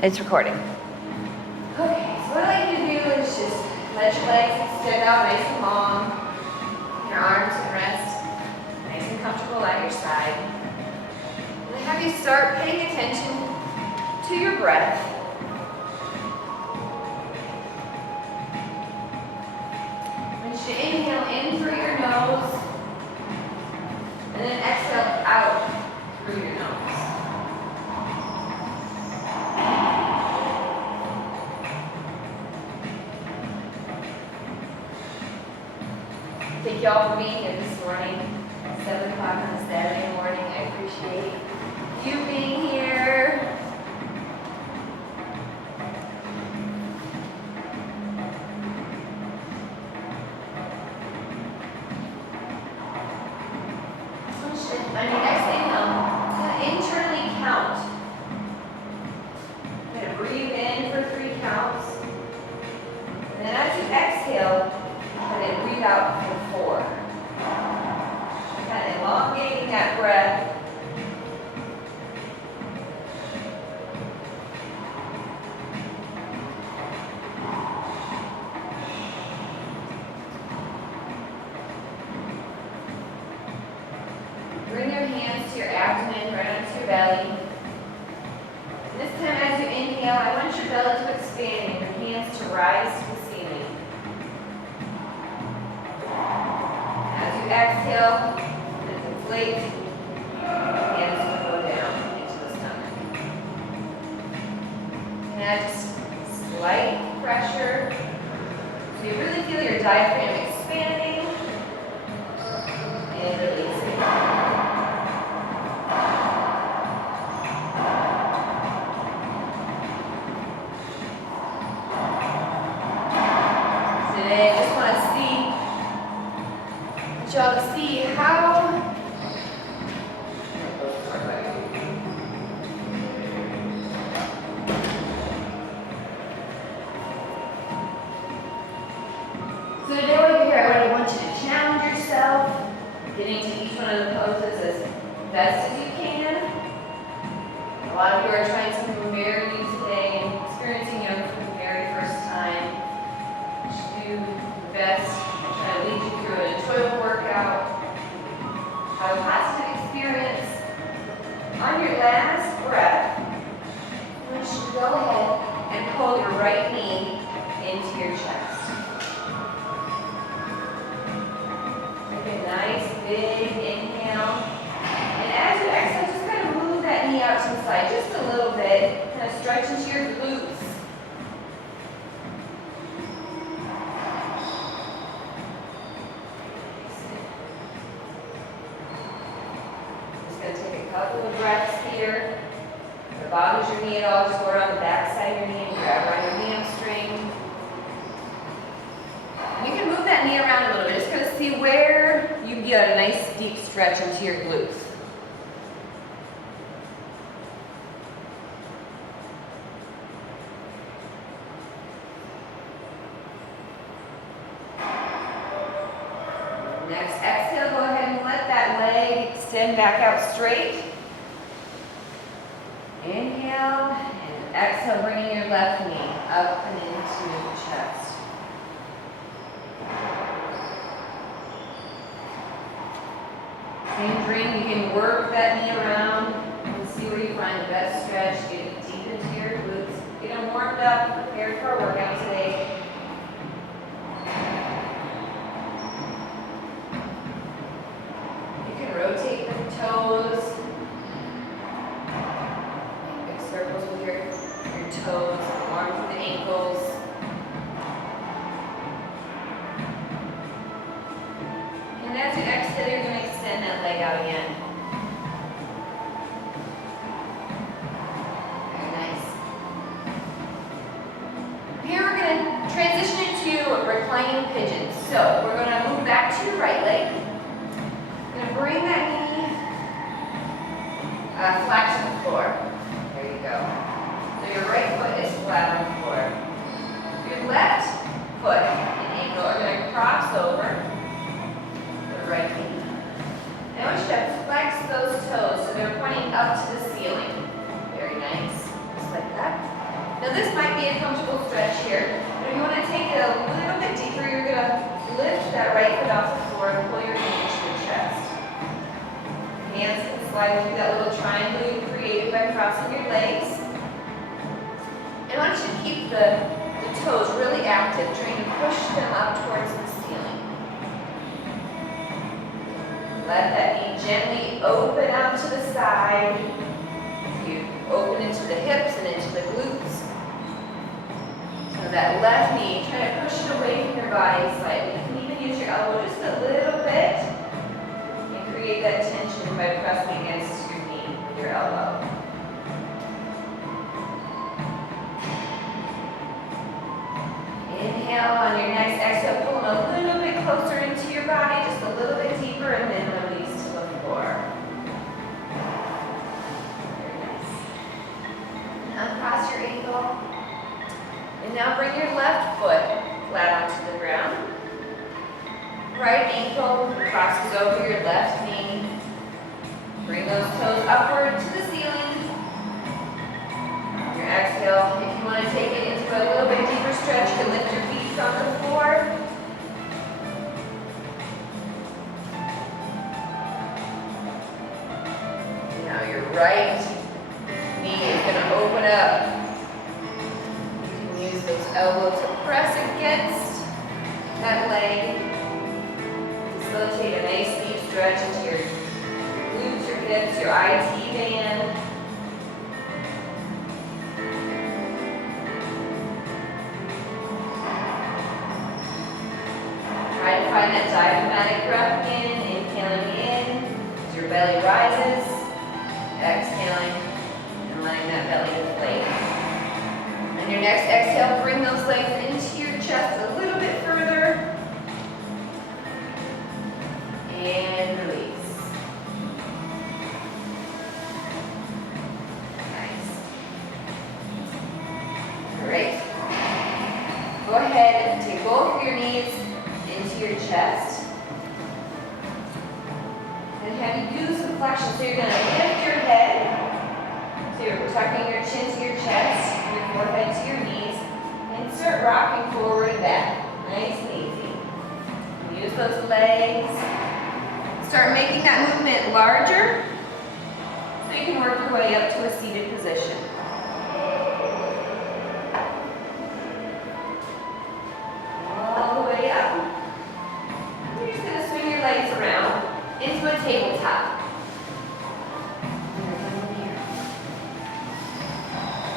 It's recording. Okay, so what I like you to do is just let your legs extend out nice and long. Your arms can rest nice and comfortable at your side. And I have you start paying attention to your breath. I want you to inhale in through your nose and then exhale out through your nose. Thank you all for being here this morning, 7 o'clock on a Saturday morning. I appreciate you being here. On your next inhale, internally count. You're going to breathe in for 3 counts. And then as you exhale, kind of breathe out for 4. Kind of elongating that breath. Bring your hands to your abdomen, right onto your belly. And this time as you inhale, I want your belly to expand and your hands to rise to the ceiling. As you exhale, inflate, hands will go down into the stomach. And add just slight pressure. So you really feel your diaphragm expanding and releasing. Today, I just want y'all to see how so today while you're here, I want you to challenge yourself, getting to each one of the poses as best as you can. A lot of you are trying something very new today and experiencing yoga for the very first time. Just do the best. Try to lead you through an enjoyable workout. Have a positive experience. On your last breath, I want you to go ahead and pull your right knee into your chest. Take a nice big inhale. And as you exhale, just kind of move that knee out to the side just a little bit. Kind of stretch into your glutes. Couple of breaths here. If it bothers your knee at all, just go around the back side of your knee and grab around your hamstring. And you can move that knee around a little bit. Just kind of see where you get a nice deep stretch into your glutes. Next exhale, go ahead and let that leg extend back out straight. Inhale and exhale, bringing your left knee up and into the chest. Same thing, you can work that knee around and see where you find the best stretch. Get it deep into your glutes. Get them warmed up, prepared for a workout today. Rotate the toes. Make big circles with your toes, arms with the ankles. And as you exhale, you're going to extend that leg out again. Very nice. Here we're going to transition into reclining pigeons. So we're going to move back to your right leg. Bring that knee flat to the floor. There you go. So your right foot is flat on the floor. Your left foot and ankle are going to cross over the right knee. And I want you to flex those toes so they're pointing up to the ceiling. Very nice. Just like that. here. But if you want to take it a little bit deeper, you're going to lift that right foot off the floor and pull your knee into your chest. Hands can slide through that little triangle you created by crossing your legs. And I want you to keep the toes really active, trying to push them up towards the ceiling. Let that knee gently open out to the side. You open into the hips and into the glutes. So that left knee, try to push it away from your body slightly. You can even use your elbow just a little bit and create that tension by pressing against your knee, your elbow. Inhale, on your next exhale, pull them a little bit closer into your body, just a little bit deeper, and then release to the floor. Very nice. And uncross your ankle. And now bring your left foot flat onto the ground. Right ankle crosses over your left knee. Bring those toes upward to the ceiling. On your exhale, if you want to take it into a little bit deeper stretch, you can lift your feet from the floor. Now your right knee is going to open up. You can use those elbows to press against that leg. Facilitate a nice deep stretch into your glutes, your hips, your IT band. Try to find that diaphragmatic breath in, inhaling in as your belly rises, exhaling and letting that belly deflate. On your next exhale, bring those legs into your chest a little bit further. And release. Nice. All right. Go ahead and take both of your knees into your chest. And have you use the flexion. So you're going to lift your head. So you're tucking your chin to your chest, your forehead to your knees, and start rocking forward and back. Nice and easy. Use those legs. Start making that movement larger so you can work your way up to a seated position. All the way up. You're just going to swing your legs around into a tabletop.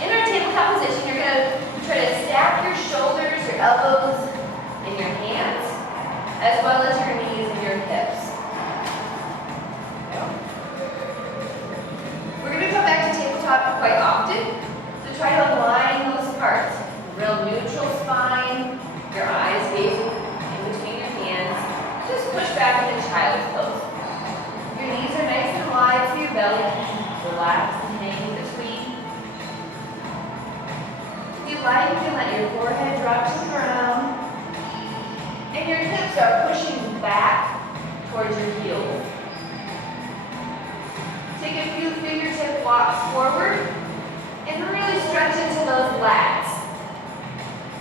In our tabletop position, you're going to try to stack your shoulders, your elbows, and your hands, as well as your knees and your hips. We're going to come back to tabletop quite often, so try to align those parts. Real neutral spine, your eyes gazing in between your hands. Just push back into child's pose. Your knees are nice and wide, so your belly can relax and hang in between. If you like, you can let your forehead drop to the ground, and your hips are pushing back towards your heels. Take a few fingertip walks forward and really stretch into those lats.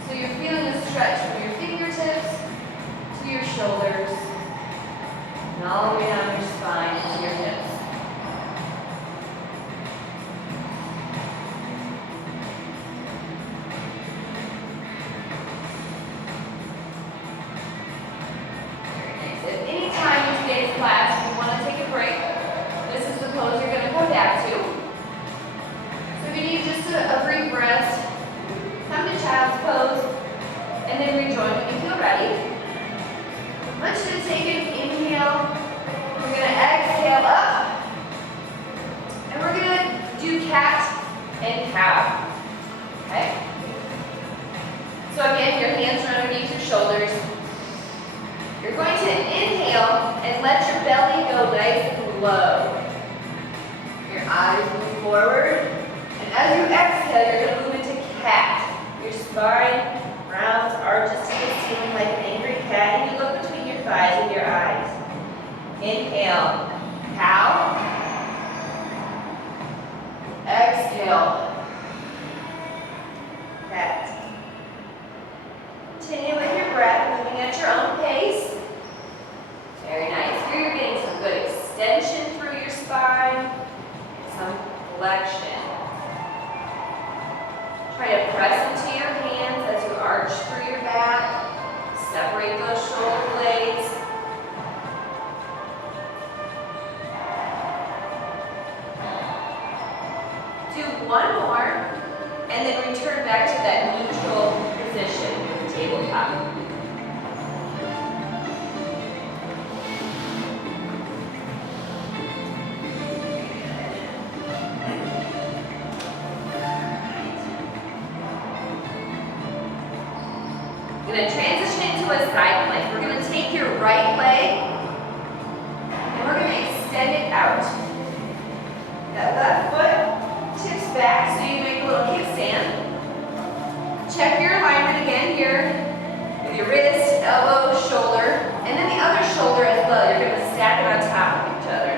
So you're feeling a stretch from your fingertips to your shoulders and all the way down your spine into your hips. Very nice. At any time in today's class, if you want to take a break, this is the pose you're going to come back to. So if you need just a brief rest, come to child's pose, and then rejoin when you feel ready. I want you to take an inhale. We're going to exhale up. And we're going to do cat and cow. Okay? So again, your hands are underneath your shoulders. You're going to inhale and let your belly go nice and low. Your eyes move forward. And as you exhale, you're going to move into cat. Your spine rounds, arches to the ceiling like an angry cat. And you look between your thighs with your eyes. Inhale, cow. Exhale, cat. flexion. Try to press into your hands as you arch through your back. Separate those shoulder blades. Do one more, and then return back to that neutral position with the tabletop. We're going to transition into a side plank. We're going to take your right leg and we're going to extend it out. That left foot tips back so you make a little kickstand. Check your alignment again here with your wrist, elbow, shoulder, and then the other shoulder as well. You're going to stack it on top of each other.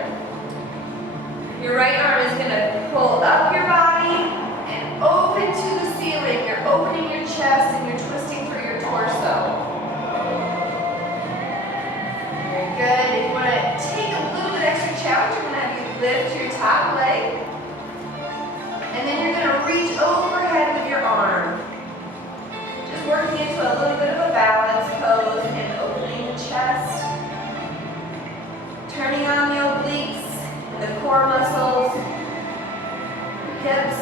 Your right arm is going to pull up your body and open to the ceiling. You're opening your chest and you're twisting through your torso. Very good. If you want to take a little bit extra challenge, I'm going to have you lift your top leg. And then you're going to reach overhead with your arm. Just working into a little bit of a balance pose and opening the chest. Turning on the obliques, the core muscles, hips.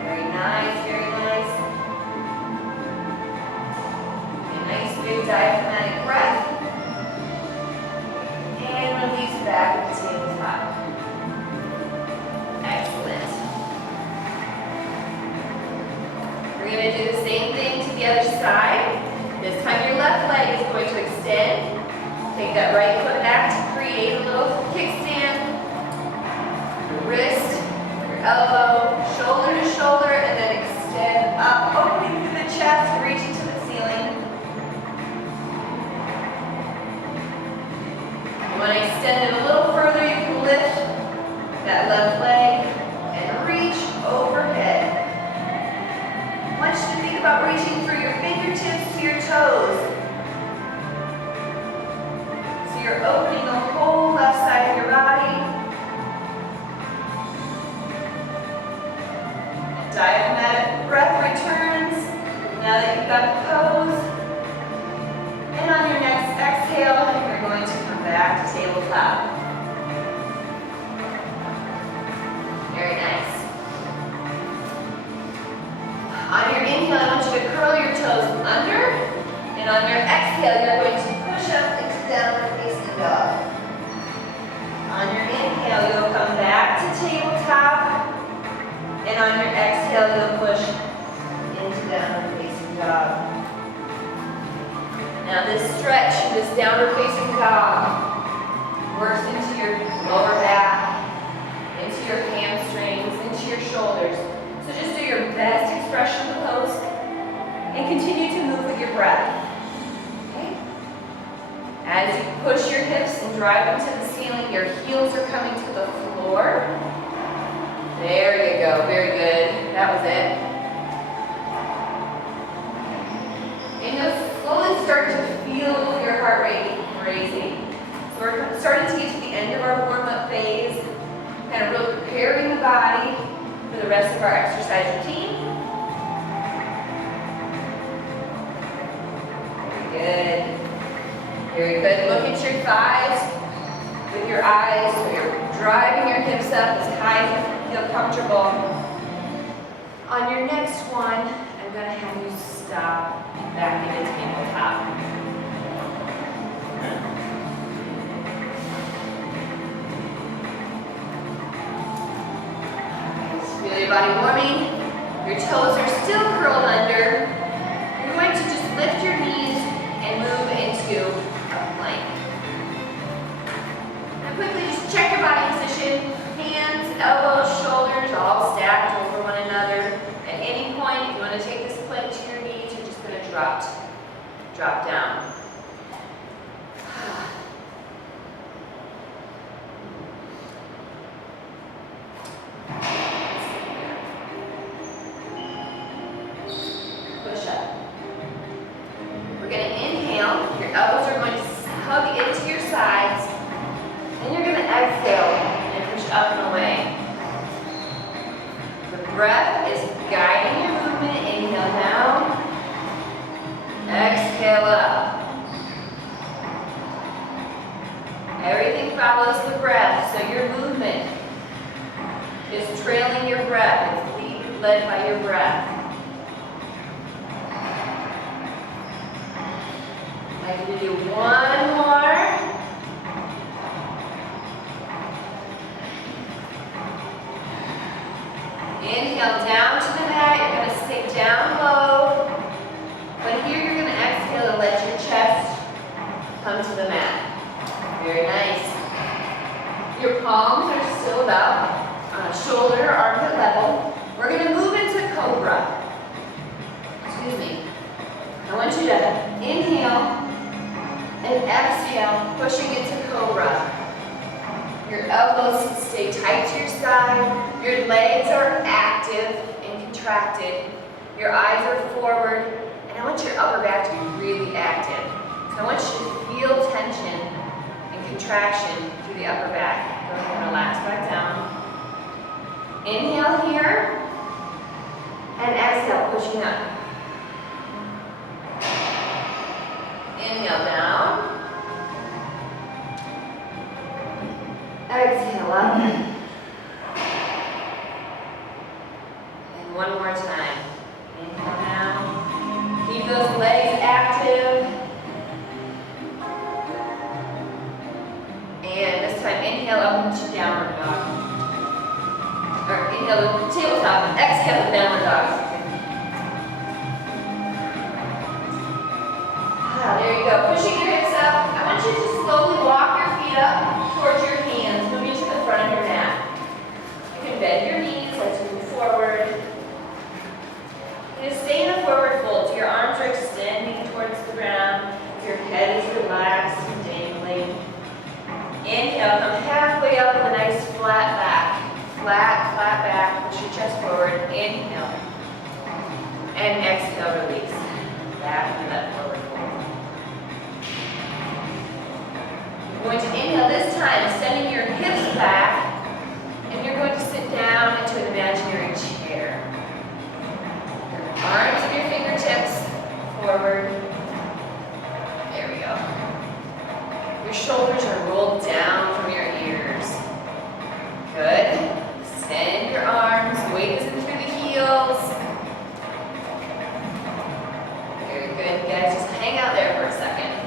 Very nice, very nice. A nice big diaphragmatic breath. And release back at the tabletop. Excellent. We're going to do the same thing to the other side. This time your left leg is going to extend. Take that right foot back to create a little kickstand. Your wrist, your elbow, shoulder to shoulder, and then extend up, opening through the chest, reaching to the ceiling. You want to extend it a little further, you can lift that left leg and reach overhead. I want you to think about reaching through your fingertips to your toes. So you're opening the whole left side of your body. Diaphragmatic breath returns. Now that you've got the pose. And on your next exhale, you're going to come back to tabletop. Very nice. On your inhale, I want you to curl your toes under. And on your exhale, you're going to push up into downward facing dog. On your inhale, you'll come back to tabletop. And on your exhale, you'll push into downward facing dog. Now this stretch, this downward facing dog, works into your lower back, into your hamstrings, into your shoulders. So just do your best expression of the pose and continue to move with your breath. Okay? As you push your hips and drive them to the ceiling, your heels are coming to the floor. There you go, very good. That was it. And you'll slowly start to feel your heart rate raising. So we're starting to get to the end of our warm-up phase, kind of really preparing the body for the rest of our exercise routine. Very good. Very good. Look at your thighs with your eyes, so you're driving your hips up as high as you feel comfortable. On your next one, I'm going to have you stop back into tabletop. Feel your body warming. Your toes are still curled under. You're going to just lift your knees and move into a plank. Now quickly just check your body position. Hands, elbows, shoulders all stacked over one another. At any point, if you want to take this plank to your knees, you're just going to drop down. Push up. We're going to inhale. Your elbows are going to hug into your sides. Then you're going to exhale and push up and away. breath is guiding your movement. Inhale down. Exhale up. Everything follows the breath, so your movement is trailing your breath. It's led by your breath. I'd like you to do one more. Inhale down to the mat. You're going to sink down low. But here you're going to exhale and let your chest come to the mat. Very nice. Your palms are still about shoulder or armpit level. We're going to move into cobra. Excuse me. I want you to inhale and exhale, pushing into cobra. Your elbows stay tight to your side. Your legs are active and contracted. Your eyes are forward. And I want your upper back to be really active. So I want you to feel tension and contraction through the upper back. Go ahead and relax back down. Inhale here. And exhale, pushing up. Inhale down. Exhale up. And one more time. Inhale down. Keep those legs active. And this time, inhale up into downward dog. Or inhale to tabletop. Exhale to downward dog. There you go. Pushing your hips up. I want you to slowly walk your feet up towards your hands, moving to the front of your mat. You can bend your knees as you move forward. You stay in a forward fold so your arms are extending towards the ground. Your head is relaxed and dangling. Inhale, come halfway up with a nice flat back. Flat back. Push your chest forward. Inhale. And exhale, release. Back to that forward fold. You're going to inhale this time, sending your hips back, and you're going to sit down into an imaginary chair. Your arms and your fingertips forward. There we go. Your shoulders are rolled down from your ears. Good. Extend your arms, weight is in through the heels. Very good, guys. Just hang out there for a second.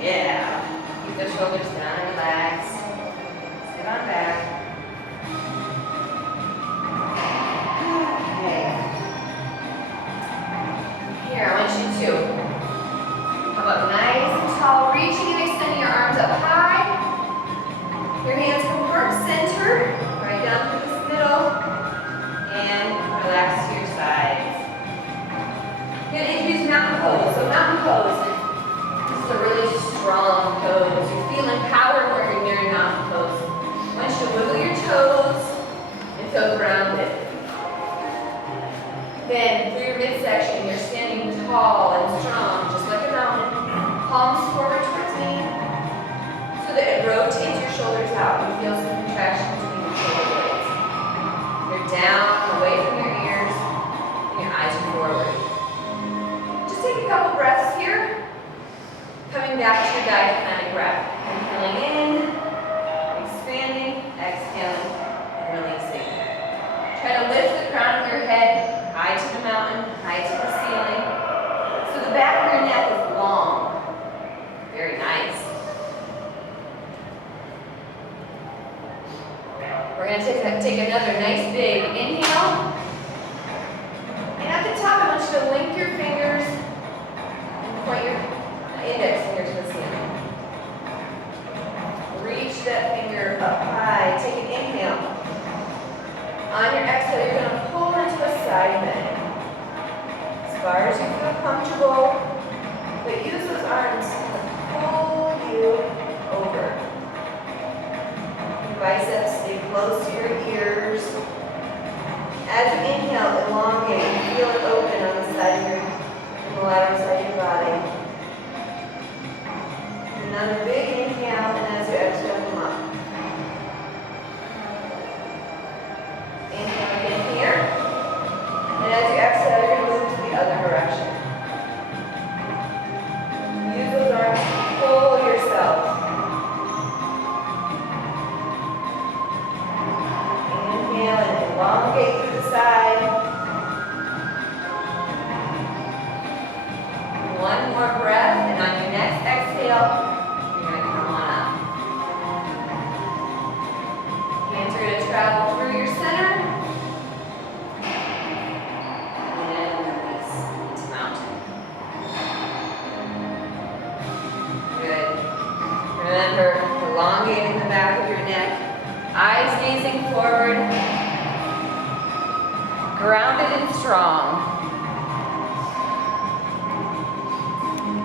Yeah. Keep those shoulders down and relax. Sit on back. Okay. Here, I want you to come up nice and tall, reaching and extending your arms up high. Your hands come heart center, right down through this middle, and relax to your sides. You're going to introduce mountain pose. So mountain pose, this is a really strong pose. You're feeling power when you're near mountain pose. I want you to wiggle your toes and feel grounded. Then through your midsection, you're standing tall and strong, just like a mountain. Palms forward towards me, so that it rotates your shoulders out. You feel some contraction between your shoulder blades. You're down, away from your ears, and your eyes are forward. Just take a couple breaths here. Coming back to your diaphragmatic breath. Inhaling in, expanding, exhaling, and releasing. Try to lift the crown of your head high to the mountain, high to the ceiling. So the back of your neck is long. Very nice. We're going to take another nice big inhale. And at the top, I want you to link your fingers and point your index finger to the ceiling. Reach that finger up high. Take an inhale. On your exhale, you're going to pull into a side bend. As far as you feel comfortable, but use those arms to pull you over. Your biceps stay close to your ears. As you inhale, elongate. Feel it open on the side of the lateral side of your body. Another big inhale, and as you exhale, come up. Inhale again here. And as you exhale, you're going to move to the other direction. Use those arms to pull yourself. Inhale and elongate through the side. One more breath, and on your next exhale, you're going to come on up. Hands are going to travel through your center. And release into mountain. Good. Remember, elongating the back of your neck. Eyes gazing forward. Grounded and strong.